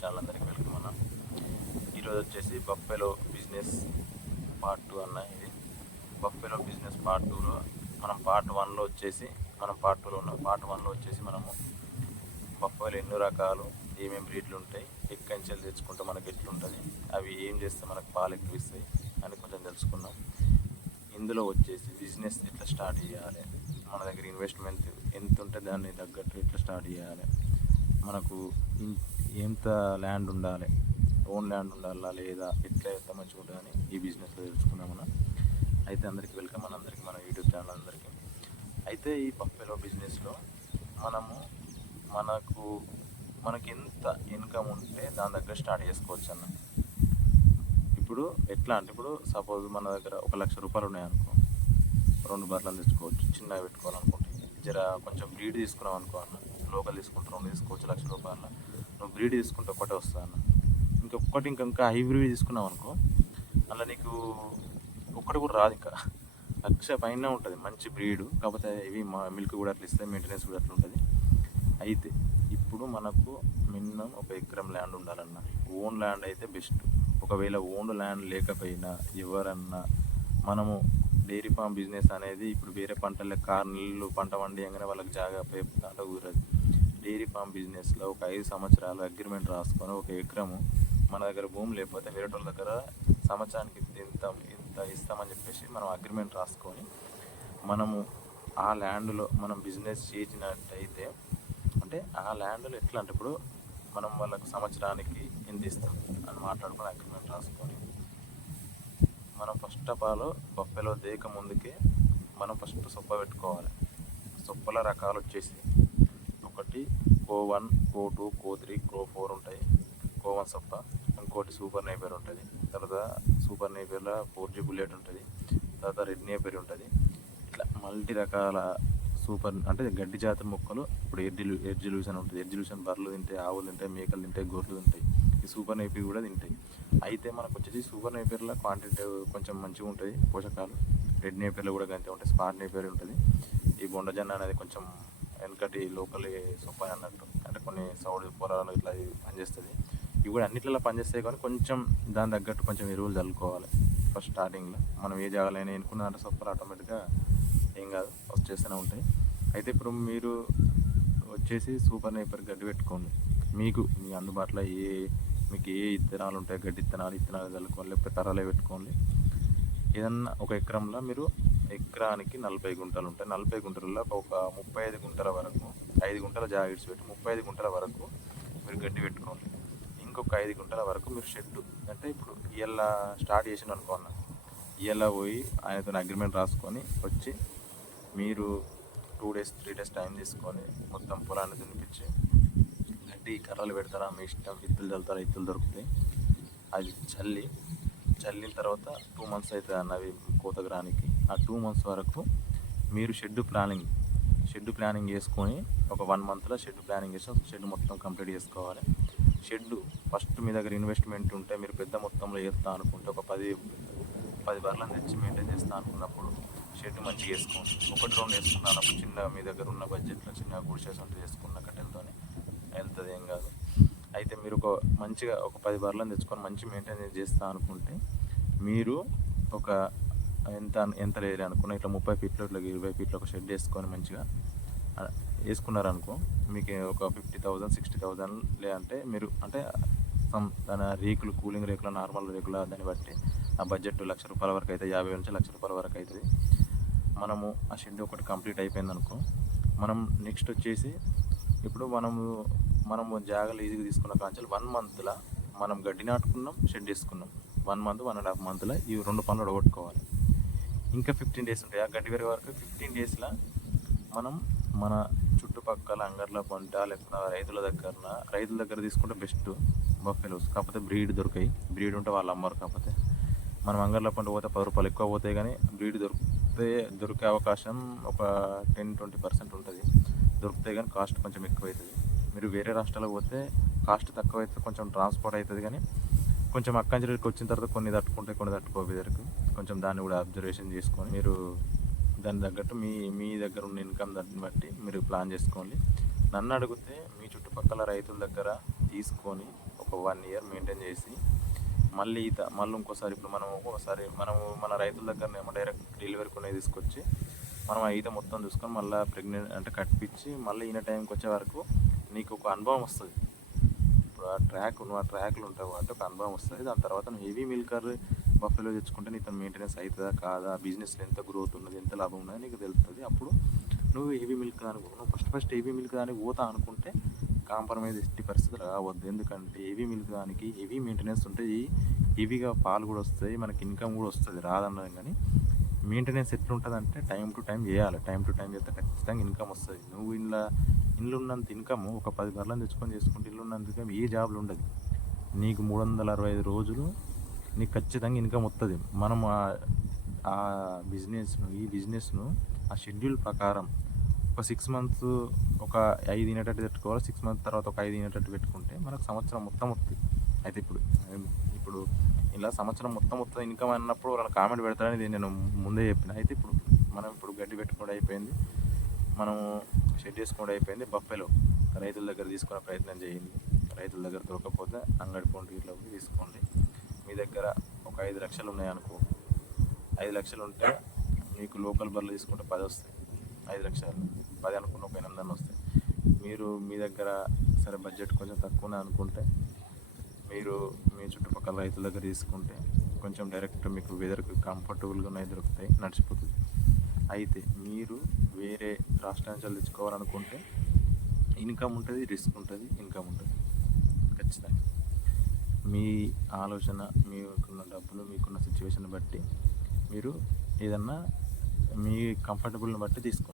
Channel అందరికీ welcome అన్న. ఈరోజు వచ్చేసి బఫెలో బిజినెస్ పార్ట్ 2 అన్న. ఇది బఫెలో బిజినెస్ పార్ట్ 2లో మనం పార్ట్ 1లో వచ్చేసి పార్ట్ 1లో వచ్చేసి మనము బఫెలో ఎన్ని రకాలు, ఏమేమి బ్రీడ్లు ఉంటాయి, ఎక్కంచెలు తెచ్చుకుంటే మనకి ఎట్లుంటుంది, అవి ఏం చేస్తే మనకు పాలు ఎక్కువ ఇస్తాయి అని కొంచెం తెలుసుకున్నాం. ఇందులో వచ్చేసి బిజినెస్ ఎట్లా స్టార్ట్ చేయాలి, మన దగ్గర ఇన్వెస్ట్మెంట్ ఎంత ఉంటే దాన్ని తగ్గట్టు ఎట్లా స్టార్ట్ చేయాలి, మనకు ఎంత ల్యాండ్ ఉండాలి, ఓన్ ల్యాండ్ ఉండాలా లేదా, ఎట్లా ఎంత మంచిగా ఉంటుందని ఈ బిజినెస్లో తెలుసుకున్నామన్నా. అయితే అందరికీ వెల్కమ్, మన యూట్యూబ్ ఛానల్ అందరికీ. అయితే ఈ బఫెలో బిజినెస్లో మనకి ఎంత ఇన్కమ్ ఉంటే దాని దగ్గర స్టార్ట్ చేసుకోవచ్చు అన్న. ఇప్పుడు ఎట్లా అంటే, ఇప్పుడు సపోజ్ మన దగ్గర 1,00,000 రూపాయలు ఉన్నాయనుకో, 2 బర్రెలను తెచ్చుకోవచ్చు. చిన్నగా పెట్టుకోవాలనుకుంటే కొంచెం బ్రీడ్ తీసుకున్నాం అనుకో అన్న, లోకల్ తీసుకుంటే 2 తీసుకోవచ్చు 1,00,000 రూపాయల. నువ్వు బ్రీడ్ తీసుకుంటే ఒకటే వస్తుంది అన్న. ఇంకా హైబ్రిడ్ తీసుకున్నావు అనుకో, అలా నీకు ఒక్కటి కూడా రాదు, ఇంకా 1,00,000 పైన ఉంటుంది మంచి బ్రీడు. కాకపోతే ఇవి మిల్క్ కూడా అట్లా ఇస్తాయి, మెయింటెనెన్స్ కూడా అట్లా ఉంటుంది. అయితే ఇప్పుడు మనకు మినిమం 1 ఎకరం ల్యాండ్ ఉండాలన్న. ఓన్ ల్యాండ్ అయితే బెస్ట్. ఒకవేళ ఓన్ ల్యాండ్ లేకపోయినా ఎవరన్నా, మనము డైరీ ఫామ్ బిజినెస్ అనేది ఇప్పుడు వేరే పంటలే నీళ్ళు పంట వండియంగానే వాళ్ళకి జాగా దాంట్లో కుదరదు. డైరీ ఫామ్ బిజినెస్లో ఒక 5 సంవత్సరాలు అగ్రిమెంట్ రాసుకొని 1 ఎకరము మన దగ్గర భూమి లేకపోతే వేరే వాళ్ళ దగ్గర సంవత్సరానికి ఇంత ఇస్తామని చెప్పేసి మనం అగ్రిమెంట్ రాసుకొని మనము ఆ ల్యాండ్లో మనం బిజినెస్ చేసినట్టయితే, అంటే ఆ ల్యాండ్లో ఎట్లా అంటే, ఇప్పుడు మనం వాళ్ళకు సంవత్సరానికి ఎంత ఇస్తాం అని మాట్లాడుకొని అగ్రిమెంట్ రాసుకొని మనం ఫస్ట్ ఆఫ్ ఆల్ బఫెలో దేక ముందుకే మనం ఫస్ట్ సొప్ప పెట్టుకోవాలి. సొప్పల రకాలు వచ్చేసి ఒకటి కో1, కో2, కో3, కో4 ఉంటాయి. కో1 సొప్ప, ఇంకోటి సూపర్ నేపియర్ ఉంటుంది, తర్వాత సూపర్ నేపియర్లో 4G బుల్లెట్ ఉంటుంది, తర్వాత రెడ్ నేపియర్ ఉంటుంది. ఇట్లా మల్టీ రకాల సూపర్ అంటే గడ్డి జాతి మొక్కలు. ఇప్పుడు ఎర్జిల్యూషన్ ఉంటుంది. ఎర్జిల్యూషన్ బర్రెలు తింటాయి, ఆవులు తింటాయి, మేకలు తింటాయి, గొర్రెలు తింటాయి. ఈ సూపర్ నేపియర్ కూడా తింటాయి. అయితే మనకు వచ్చేసి సూపర్ నేపియర్లో క్వాంటిటీ కొంచెం మంచిగా ఉంటుంది పోషకాలు. రెడ్ నేపియర్లో కూడా అంతే ఉంటాయి. స్పాట్ నేపియర్ ఉంటుంది. ఈ బొండజొన్న అనేది కొంచెం వెనకటి లోకల్ సొప్ప అన్నట్టు, అంటే కొన్ని సౌడు పొలాలు ఇట్లా పనిచేస్తుంది. ఇవి కూడా అన్నిట్లలో పనిచేస్తాయి, కానీ కొంచెం దాని తగ్గట్టు కొంచెం ఎరువులు చల్లుకోవాలి ఫస్ట్ స్టార్టింగ్లో. మనం ఏ జాగాలైనా ఎన్నుకున్నారంటే సొప్పలు ఆటోమేటిక్గా ఏం కాదు, వస్తూనే ఉంటాయి. అయితే ఇప్పుడు మీరు వచ్చేసి సూపర్ నేపియర్ గడ్డి పెట్టుకోండి. మీ అందుబాటులో మీకు ఏ ఇత్తనాలు ఉంటాయి, గడ్డి ఇత్తనాలు చల్లుకోండి, లేకపోతే కర్రలే పెట్టుకోండి. ఏదన్నా 1 ఎకరంలో మీరు ఎకరానికి 40 గుంటలు ఉంటాయి. 40 గుంటలలో ఒక 35 గుంటల వరకు, 5 గుంటల జాగా ఇడిచిపెట్టి 35 గుంటల వరకు మీరు గడ్డి పెట్టుకోండి. ఇంకొక 5 గుంటల వరకు మీరు షెడ్డు, అంటే ఇప్పుడు ఇవాళ స్టార్ట్ చేసిన అనుకోన్న, ఇవాళ పోయి ఆయనతో అగ్రిమెంట్ రాసుకొని వచ్చి మీరు 2 days 3 days టైం తీసుకొని మొత్తం పొలాన్ని దున్నిపించి గడ్డి కర్రలు పెడతారా మీ ఇష్టం, ఇత్తులు చల్లుతారా, ఇత్తులు దొరుకుతాయి. అది చల్లిన తర్వాత 2 months అవుతుంది అన్నవి కోతగ్రానికి. ఆ 2 months వరకు మీరు షెడ్ ప్లానింగ్ చేసుకొని ఒక 1 monthలో షెడ్ ప్లానింగ్ చేసి షెడ్ మొత్తం కంప్లీట్ చేసుకోవాలి. షెడ్ ఫస్ట్ మీ దగ్గర ఇన్వెస్ట్మెంట్ ఉంటే, మీరు పెద్ద మొత్తంలో చేస్తా అనుకుంటే, ఒక 10 బర్రెలను తెచ్చి మెయింటైన్ చేస్తా అనుకున్నప్పుడు షెడ్ మంచిగా వేసుకోండి. 1-2 వేసుకున్నప్పుడు చిన్న మీ దగ్గర ఉన్న బడ్జెట్లో చిన్న గుడిసేసి ఉంటే చేసుకున్న కట్టెలతో వెళ్తుంది, ఏం కాదు. అయితే మీరు మంచిగా ఒక 10 బర్రెలను తెచ్చుకొని మంచి మెయింటైన్ చేస్తా అనుకుంటే, మీరు ఒక ఎంత లేదు అనుకున్న ఇట్లా 30 ఫీట్లు ఇట్లా 20 ఫీట్లు ఒక షెడ్ వేసుకొని మంచిగా వేసుకున్నారనుకో, మీకు ఒక 50,000 60,000 లేదంటే మీరు అంటే దాని రేకులు, కూలింగ్ రేకుల, నార్మల్ రేకుల దాన్ని బట్టి ఆ బడ్జెట్ 1,00,000 రూపాయల వరకు అయితే, 50,000 నుంచి 1,00,000 రూపాయల వరకు అవుతుంది. మనము ఆ షెడ్ ఒకటి కంప్లీట్ అయిపోయింది అనుకో, మనం నెక్స్ట్ వచ్చేసి ఇప్పుడు మనము జాగాలు ఈజీగా తీసుకున్న కాంచెలు 1 monthలో మనం గడ్డి నాటుకున్నాం, షెడ్ వేసుకున్నాం. 1 month 1.5 monthలో ఈ 2 పనులు ఒడగొట్టుకోవాలి. ఇంకా 15 days ఉంటాయి ఆ గడ్డి పెరిగే వరకు. 15 daysలో మనం మన చుట్టుపక్కల అంగర్ల పంట, లేకపోతే రైతుల దగ్గర తీసుకుంటే బెస్ట్ బఫెలోస్. కాకపోతే బ్రీడ్ దొరికాయి, బ్రీడ్ ఉంటే వాళ్ళు అమ్మరు. కాకపోతే మనం అంగర్ల పంట పోతే 10 రూపాయలు ఎక్కువ పోతాయి, కానీ బ్రీడ్ దొరికే అవకాశం ఒక 10-20% ఉంటుంది. దొరుకుతాయి కానీ కాస్ట్ కొంచెం ఎక్కువ అవుతుంది. మీరు వేరే రాష్ట్రాలకు పోతే కాస్ట్ తక్కువ అవుతుంది, కొంచెం ట్రాన్స్పోర్ట్ అవుతుంది, కానీ కొంచెం అక్కంజరికి వచ్చిన తర్వాత కొన్ని తట్టుకుంటే కొన్ని తట్టుకో వెదర్కు. కొంచెం దాన్ని కూడా అబ్జర్వేషన్ చేసుకొని మీరు దాని తగ్గట్టు మీ దగ్గర ఉన్న ఇన్కమ్ దాన్ని బట్టి మీరు ప్లాన్ చేసుకోండి. నన్ను అడిగితే మీ చుట్టుపక్కల రైతుల దగ్గర తీసుకొని ఒక ఒక 1 ఇయర్ మెయింటైన్ చేసి మళ్ళీ మళ్ళీ ఇంకోసారి ఇప్పుడు మనం ఒక్కొక్కసారి మన రైతుల దగ్గరనేమో డైరెక్ట్ డెలివరీ కొనేది తీసుకొచ్చి మనం ఆ ఈత మొత్తం చూసుకొని మళ్ళీ ప్రెగ్నెంట్ అంటే కట్టించి మళ్ళీ ఈయన టైంకి వచ్చే వరకు నీకు ఒక అనుభవం వస్తుంది. ఇప్పుడు ఆ ట్రాక్లు ఉంటావు కాబట్టి ఒక అనుభవం వస్తుంది. దాని తర్వాత నువ్వు హెవీ మిల్కర్ బఫెలో తెచ్చుకుంటే నీతో మెయింటెనెన్స్ అవుతుందా కాదా, బిజినెస్లో ఎంత గ్రోత్ ఉన్నది, ఎంత లాభం ఉన్నది నీకు తెలుస్తుంది. అప్పుడు నువ్వు హెవీ మిల్క్ దానికి నువ్వు ఫస్ట్ హెవీ మిల్క్ దానికి పోతా అనుకుంటే కాంప్రమైజ్ ఎట్టి పరిస్థితులు రావద్దు. ఎందుకంటే హెవీ మిల్క్ దానికి హెవీ మెయింటెనెన్స్ ఉంటుంది, హెవీగా పాలు కూడా వస్తాయి, మనకి ఇన్కమ్ కూడా వస్తుంది, రాదన్నది. కానీ మెయింటెనెన్స్ ఎట్లుంటుంది అంటే టైం టు టైం చేయాలి. టైం టు టైం చేస్తే ఖచ్చితంగా ఇన్కమ్ వస్తుంది. నువ్వు ఇల్లు ఉన్నంత ఇన్కమ్ ఒక 10 బర్రెలను తెచ్చుకొని చేసుకుంటే ఇల్లు ఉన్నంత ఇన్కమ్ ఏ జాబ్లో ఉండదు. నీకు 365 రోజులు నీకు ఖచ్చితంగా ఇన్కమ్ వస్తుంది. మనం ఆ బిజినెస్ను ఆ షెడ్యూల్ ప్రకారం ఒక 6 మంత్స్ ఒక 5 తినేటట్టు పెట్టుకోవాలి. 6 మంత్స్ తర్వాత ఒక 5 తినేటట్టు పెట్టుకుంటే మనకు సంవత్సరం మొత్తం వస్తుంది. అయితే ఇప్పుడు ఇలా సంవత్సరం మొత్తం వస్తుంది ఇన్కమ్ అన్నప్పుడు వాళ్ళని కామెంట్ పెడతారని ఇది నేను ముందే చెప్పిన. అయితే ఇప్పుడు గడ్డి పెట్టుకోవడం అయిపోయింది, మనం షెడ్ చేసుకోవడం అయిపోయింది. బఫెలో రైతుల దగ్గర తీసుకునే ప్రయత్నం చేయండి. రైతుల దగ్గర దొరకకపోతే అంగడి పొంటిలో తీసుకోండి. మీ దగ్గర ఒక 5 లక్షలు ఉన్నాయనుకో, 5 లక్షలు ఉంటే మీకు లోకల్ బర్రెలు తీసుకుంటే 10 వస్తాయి. 5 లక్షలు 10 అనుకున్న ఒక 8 వస్తాయి. మీరు మీ దగ్గర సరే బడ్జెట్ కొంచెం తక్కువనే అనుకుంటే మీరు మీ చుట్టుపక్కల రైతుల దగ్గర తీసుకుంటే కొంచెం డైరెక్ట్ మీకు వెదర్కి కంఫర్టబుల్గా ఉన్నాయి దొరుకుతాయి, నడిచిపోతుంది. అయితే మీరు వేరే రాష్ట్రాంచాలు తెచ్చుకోవాలనుకుంటే ఇన్కమ్ ఉంటుంది, రిస్క్ ఉంటుంది, ఇన్కమ్ ఉంటుంది ఖచ్చితంగా. మీ ఆలోచన, మీకున్న డబ్బులు, మీకున్న సిచ్యువేషన్ బట్టి మీరు ఏదన్నా మీ కంఫర్టబుల్ని బట్టి తీసుకోండి.